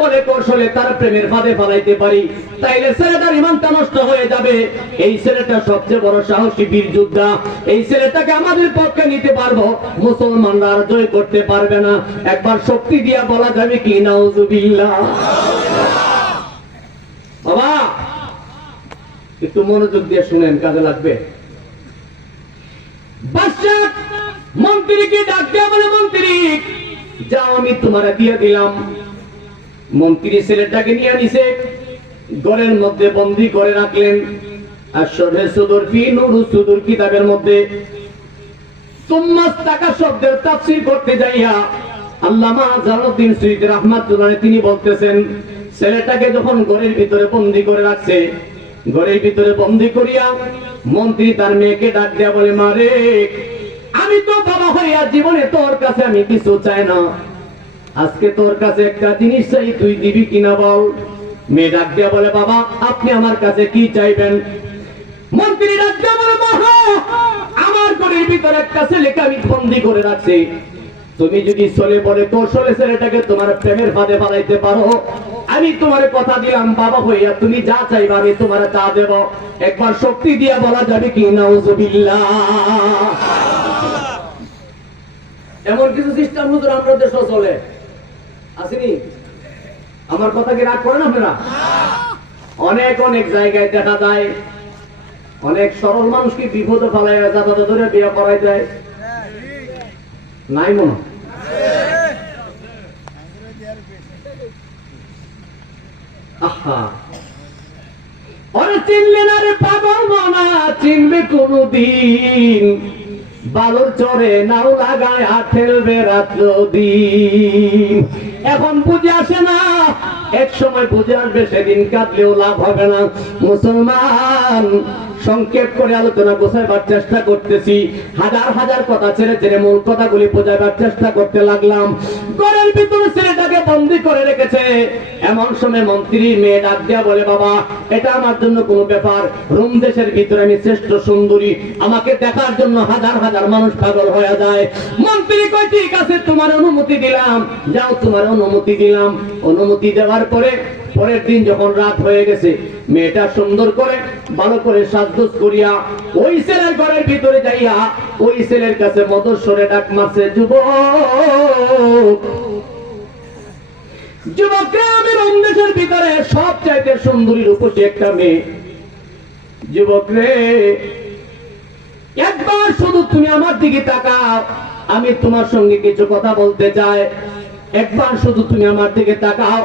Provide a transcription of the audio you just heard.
কৌশলে তার প্রেমের ফাঁদে ফেলাইতে পারি, তাইলে ছেলেটার ঈমানটা নষ্ট হয়ে যাবে। এই ছেলেটা সবচেয়ে বড় সাহসী বীর যোদ্ধা, এই ছেলেটাকে আমাদের পক্ষে নিতে পারবো, মুসলমানরা আর জয় করতে পারবে না। একবার শক্তি দিয়া বলা যাবে কি নাউজুবিল্লাহ। বাবা একটু মনোযোগ দিয়ে শুনেন, কাজে লাগবে। বাদশাহ মন্ত্রীকে ডাক দিয়া বলে, মন্ত্রী যাও, আমি তোমারে দিয়ে দিলাম। মন্ত্রী ছেলেটাকে নিয়ে নিছে, ঘরের মধ্যে বন্দী করে রাখলেন। আশরে সুদুর ফি নুরুস সুদুর কিতাবের মধ্যে সুম্মাস্তাকা শব্দের তাফসীর করতে যাইয়া আল্লামা জালালউদ্দিন সুয়ুতী রাহমাতুল্লাহ তিনি বলতেছেন, ছেলেটাকে যখন ঘরের ভিতরে বন্দী করে রাখছে, ঘরের ভিতরে বন্দী করিয়া মন্ত্রী তার মেয়েকে ডাক দেয়া বলে, মারে আমি তো বাবা হইয়া জীবনে তোর কাছে আমি কিছু চাই না, আজকে তোর কাছে একটা জিনিস চাই, তুই দিবি কিনা বল। মেয়ে ডাক দেয়া বলে, বাবা আপনি আমার কাছে কি চাইবেন? মন্ত্রী ডাক দেয়া বলে, বাবা আমার ঘরের ভিতরে একটা ছেলেকে আমি বন্দী করে রাখছি, তুমি যদি চলে বলে কৌশলে ছেলেটাকে তোমার প্রেমের ফাঁদে ফেলাইতে পারো, আমি তোমার কথা দিলাম বাবা হইয়া তুমি যা চাইবা আমি তোমার চা দেব। একবার শক্তি দিয়া বলা যাবে কি নাউজুবিল্লাহ। এমন কিছু সিস্টেম হুজুর আমরা দেশে চলে আসেনি, আমার কথা কি রাগ করেন আপনারা? অনেক অনেক জায়গায় দেখা যায় অনেক সরল মানুষকে বিপদে ফেলায় যাতে ধরে বিয়ে করাই যায়, নাই মনে চিনলে না রে পাগল মনা, চিনবে কোনদিন বালুর চরে নাও লাগায় ঠেলবে রাত্র দিন। এখন বুঝে আসে না, এক সময় বুঝে আসবে, সেদিন কাঁদলেও লাভ হবে না। মুসলমান সংক্ষেপ করে আলোচনা বোঝাইবার চেষ্টা করতেছি, হাজার হাজার কথা ছেড়ে ছেড়ে মূল কথাগুলি বোঝাইবার চেষ্টা করতে লাগলাম। ঘরের ভিতরে ছেলেটাকে বন্দী করে রেখেছে, এমন সময় মন্ত্রী মেয়ে ডাক দেয়া বলে, বাবা এটা আমার জন্য কোনো ব্যাপার, রোম দেশের ভিতরে আমি শ্রেষ্ঠ সুন্দরী, আমাকে দেখার জন্য হাজার হাজার মানুষ পাগল হয়ে যায়। মন্ত্রী কয় ঠিক আছে তোমার অনুমতি দিলাম, যাও তোমার অনুমতি দিলাম। অনুমতি দেওয়ার পরে পরের দিন যখন রাত হয়ে গেছে, মেয়েটা সুন্দর করে ভালো করে সাজগোজ করিয়া ওই ছেলের ঘরের ভিতরে যাইয়া ওই ছেলের কাছে মধুর স্বরে ডাক মারছে, যুবক যুবকরা আমি রোম দেশের ভিতরে সবচাইতে সুন্দরী রূপসী একটা মেয়ে, যুবক রে একবার শুধু তুমি আমার দিকে তাকাও, আমি তোমার সঙ্গে কিছু কথা বলতে চাই, একবার শুধু তুমি আমার দিকে তাকাও।